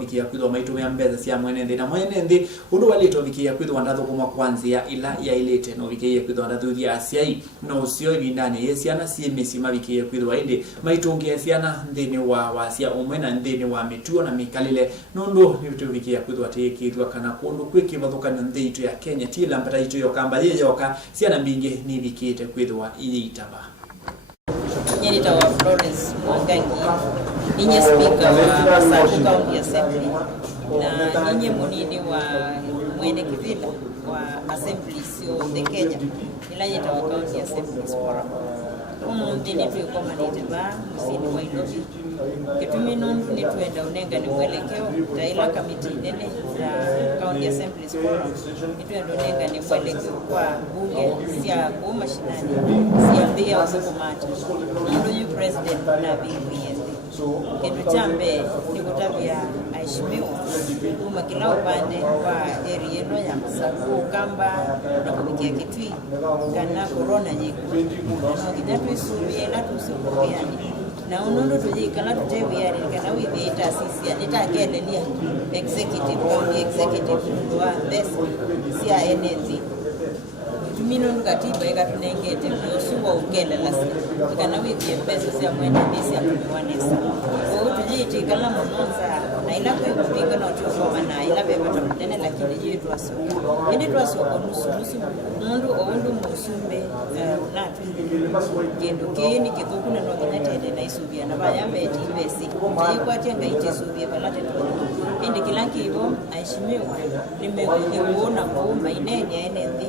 wiki ya kwithwa maitumia mbeza cia mwene nthi na mwene nthi undu walito wiki ya kwithwa ndathukuma kwanzia ila ya ilete no wiki ya kwithwa ndathuthia aciai no ucio ibindani ye ciana cie misima wiki ya kwithwa indi maitungia ciana nthini wa cia umwe na nthini wa mituo na mikalile nundu ni vitu wiki ya kwithwa tikithwa kana kundu kwikivathukana nthi itu ya Kenya tila mpata itu yokamba ye yoka ciana mbingi ni wikite kwithwa iitava Nyerita wa Florence Mwangangi ninye speaker wa Masaku County Assembly na ninye munini wa mwene kivila wa Assembly sio the Kenya ila Nyerita wa County Assembly Forum ndini tuikomanite ba musini wa Ilobi kitumi nundu ni tuenda unenga ni mwelekeo taila kamiti nene na County Assembly Forum tuenda unenga ni mwelekeo kwa bunge sia kuma shinani sia mbia usikumata nundu yu president na BBS kitu chambe ni kutavia aishimiwa kuma kila upande wa area eno ya Masaku kamba na kumikia kitui kana corona yiku na kijatu isubia ila tusukubiani na unundu tujikala tutebiyani kana withita sisi nitagelelea executive county executive wa best cia NZ tumino ngatiba ikatunengete yosuwa ukela lasi kana withie pesa cia mwene ndisi atuwanesa kwa tujiti kala monza na ila kwa kupinga na tuoma na ila beba tumtene lakini yetu asoka ndi twasoka nusu mundu oundu musumbe na gendo kini kithukuna no kinatende na isubia na bayambe tibesi tikwatia ngaite subia balate tu ndi kilanki hivyo aishimiwa nimekuona kwa mainene NND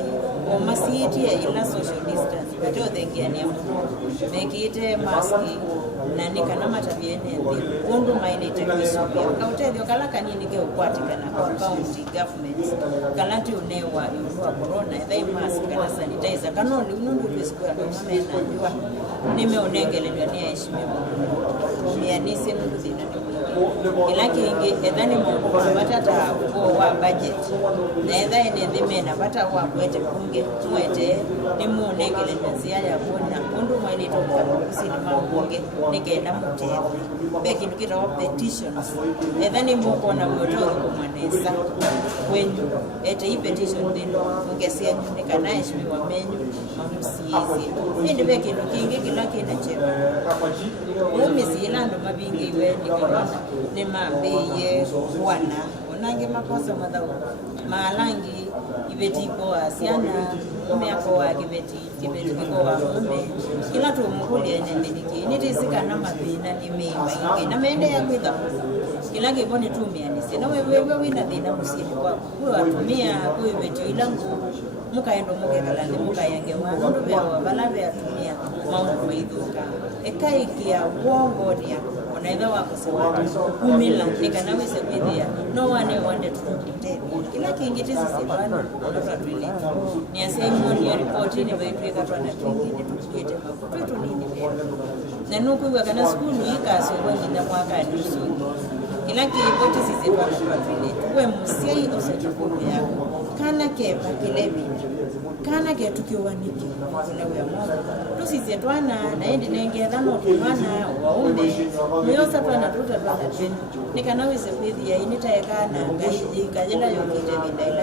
o masiti ila social distance bato thengiani mekite maski na nikana matabiene undu maine tekwisubia kautethio kala kanini ke ukwatikana kwa county governments kalati unewa yurua corona thai mask kana sanitizer kanoni unundu twisikwa mena njua nimeonengelelwa ni heshimiwa mianisi nundu zina ila kingi ethani mungu batata wa budget na ethani ndimena bata wa kwete bunge mwete ni munengele nzia ya bona undu mwene toka kusini mabunge nikenda mutete beki ndikira petitions ethani mungu na mwoto kumwanesa kwenyu ete i petition ndino ungesia nyunika na heshimiwa menyu mamusiezi ndi beki ndukingi kila kina chema umizila ndo mabingi iwe nikona ni mambeye wana onange makosa madhau malangi ibetiko asiana umeako wa kibeti wa mume kila tu mukuli ene mediki nitizika na mabina ni mimba ingi na mende ya kwitha kila kiboni tumia nisi na wewe wina dhina musini kwa kuwa tumia kuwa ibeti ilangu mukaendo mukekalani mukayange mwanundu bewa balave atumia maungu weithuka ekaikia uongonia onaitha wakosewa kumila nikanawise kwithia no one wanted to protect kila kingiti sisibana onatra twili ni asemoni ya report ni baitweka twana kingiti tukwete makutu nini bero na nukuwa kana skulu ikaso kwenda mwaka nusu kila kingiti sisibana twili tuwe musiai osachukuru yako kana kepa kilebi kana ke tukiwaniki kulewa mwana tusize twana naende nengetha no twana waume myosa twana twana tena nikanawise kwithia initaekana ngai kajela yokite bindaila